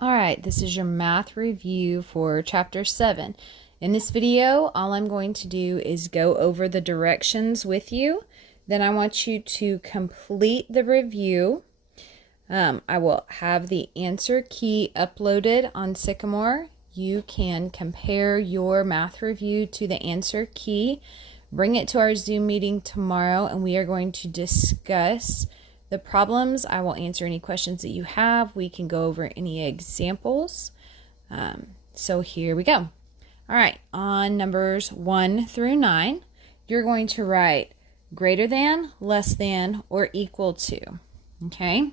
All right, this is your math review for chapter 7. In this video, all I'm going to do is go over the directions with you. Then I want you to complete the review. I will have the answer key uploaded on Sycamore. You can compare your math review to the answer key. Bring it to our Zoom meeting tomorrow, and we are going to discuss the problems. I will answer any questions that you have. We can go over any examples. So here we go. All right, on numbers 1 through 9, you're going to write greater than, less than, or equal to. Okay?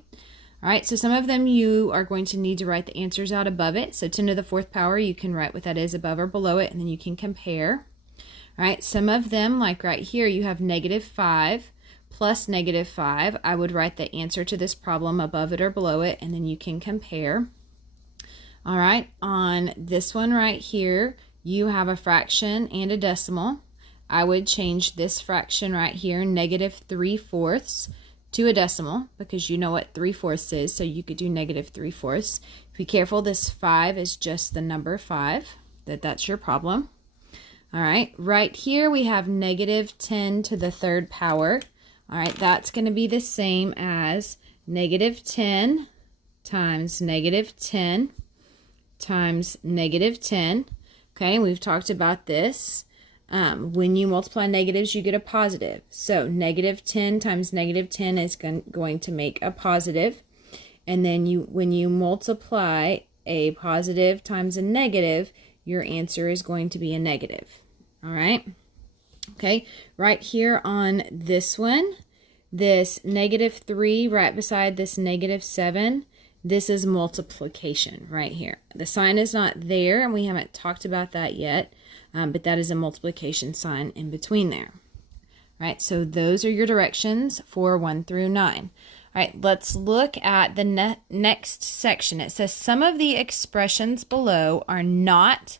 All right, so some of them you are going to need to write the answers out above it. So 10 to the 4th power, you can write what that is above or below it, and then you can compare. All right, some of them, like right here, you have -5 plus -5. I would write the answer to this problem above it or below it, and then you can compare. All right, on this one right here, you have a fraction and a decimal. I would change this fraction right here, -3/4, to a decimal, because you know what 3/4 is, so you could do -3/4. Be careful, this 5 is just the number 5, that's your problem. All right, right here we have -10 to the 3rd power. All right, that's going to be the same as -10 times -10 times -10. Okay, we've talked about this. When you multiply negatives, you get a positive. So -10 times -10 is going to make a positive. And then when you multiply a positive times a negative, your answer is going to be a negative. All right? Okay, right here on this one, this -3 right beside this -7, this is multiplication right here. The sign is not there, and we haven't talked about that yet, but that is a multiplication sign in between there. All right, so those are your directions for 1 through 9. All right, let's look at the next section. It says some of the expressions below are not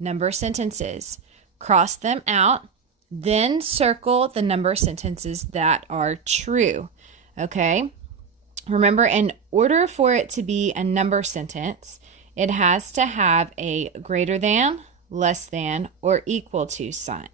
number sentences. Cross them out, then circle the number sentences that are true. Okay? Remember, in order for it to be a number sentence, it has to have a greater than, less than, or equal to sign.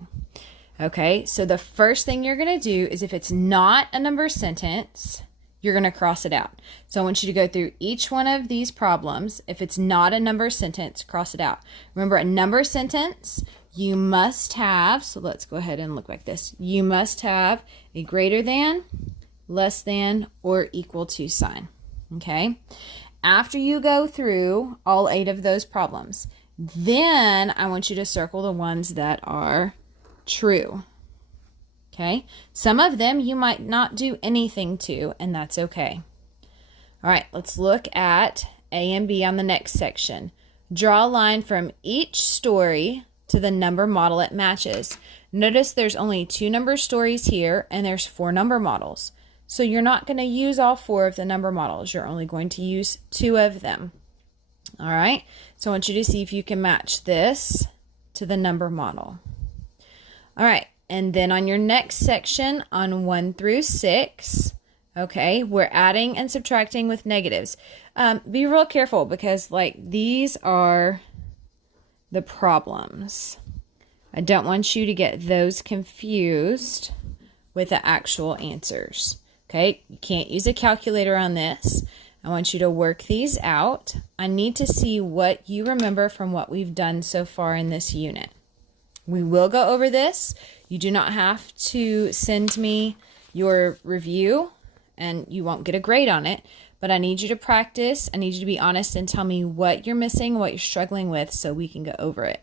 Okay, so the first thing you're going to do is, if it's not a number sentence, you're going to cross it out. So I want you to go through each one of these problems. If it's not a number sentence, cross it out. Remember, a number sentence, you must have, so let's go ahead and look like this. You must have a greater than, less than, or equal to sign. Okay? After you go through all 8 of those problems, then I want you to circle the ones that are true. Okay? Some of them you might not do anything to, and that's okay. All right, let's look at A and B on the next section. Draw a line from each story to the number model it matches. Notice there's only 2 number stories here, and there's 4 number models. So you're not going to use all 4 of the number models. You're only going to use 2 of them. All right, so I want you to see if you can match this to the number model. All right, and then on your next section, on 1 through 6, okay, we're adding and subtracting with negatives. Be real careful, because these are the problems. I don't want you to get those confused with the actual answers. Okay, you can't use a calculator on this. I want you to work these out. I need to see what you remember from what we've done so far in this unit. We will go over this. You do not have to send me your review, and you won't get a grade on it, but I need you to practice. I need you to be honest and tell me what you're missing, what you're struggling with, so we can go over it.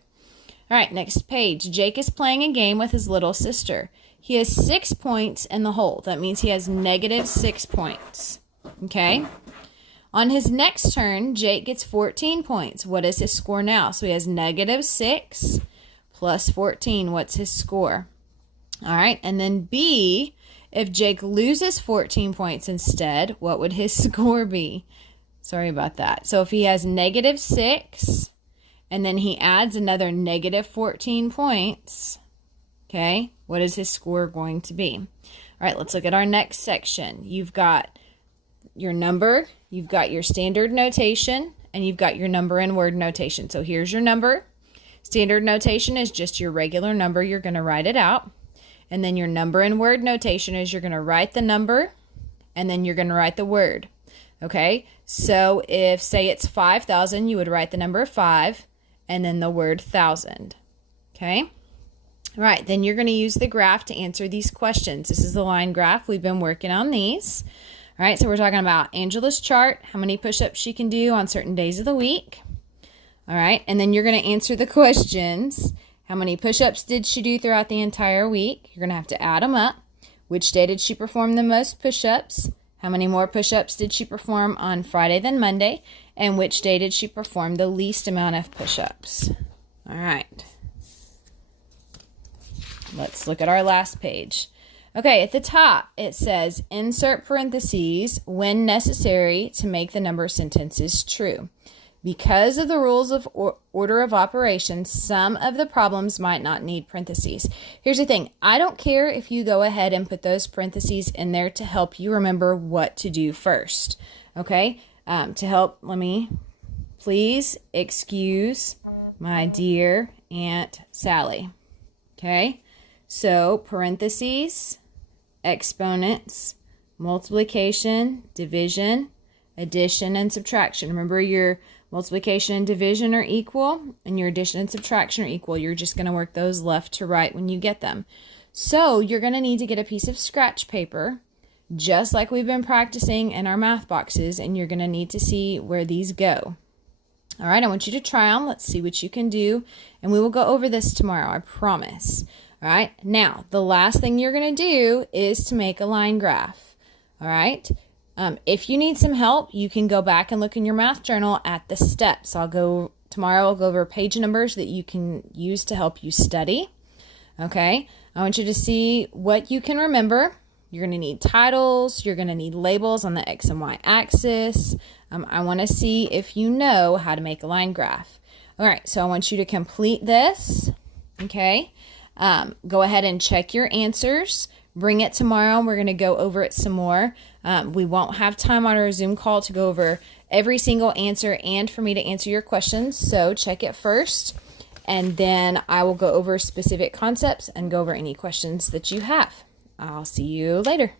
All right, next page. Jake is playing a game with his little sister. He has 6 points in the hole. That means he has -6 points. Okay? On his next turn, Jake gets 14 points. What is his score now? So he has -6 plus 14. What's his score? All right, and then B, if Jake loses 14 points instead, what would his score be? Sorry about that. So if he has -6, and then he adds another -14 points, okay, what is his score going to be? All right, let's look at our next section. You've got your number, you've got your standard notation, and you've got your number and word notation. So here's your number. Standard notation is just your regular number. You're going to write it out. And then your number and word notation is you're going to write the number and then you're going to write the word. Okay? So if, say, it's 5,000, you would write the number 5 and then the word thousand. Okay? All right, then you're going to use the graph to answer these questions. This is the line graph. We've been working on these. All right, so we're talking about Angela's chart, how many push-ups she can do on certain days of the week. All right, and then you're going to answer the questions. How many push-ups did she do throughout the entire week? You're going to have to add them up. Which day did she perform the most push-ups? How many more push-ups did she perform on Friday than Monday? And which day did she perform the least amount of push-ups? All right. Let's look at our last page. Okay, at the top, it says, insert parentheses when necessary to make the number sentences true. Because of the rules of order of operations, some of the problems might not need parentheses. Here's the thing. I don't care if you go ahead and put those parentheses in there to help you remember what to do first. Okay? To help, let me please excuse my dear Aunt Sally. Okay? So, parentheses, exponents, multiplication, division, addition, and subtraction. Remember, your multiplication and division are equal, and your addition and subtraction are equal. You're just going to work those left to right when you get them. So, you're going to need to get a piece of scratch paper, just like we've been practicing in our math boxes, and you're going to need to see where these go. All right, I want you to try them. Let's see what you can do, and we will go over this tomorrow, I promise. All right, now, the last thing you're going to do is to make a line graph. All right, if you need some help, you can go back and look in your math journal at the steps. Tomorrow I'll go over page numbers that you can use to help you study. Okay, I want you to see what you can remember. You're going to need titles. You're going to need labels on the X and Y axis. I want to see if you know how to make a line graph. All right, so I want you to complete this. Okay. Go ahead and check your answers. Bring it tomorrow. We're going to go over it some more. We won't have time on our Zoom call to go over every single answer and for me to answer your questions. So check it first, and then I will go over specific concepts and go over any questions that you have. I'll see you later.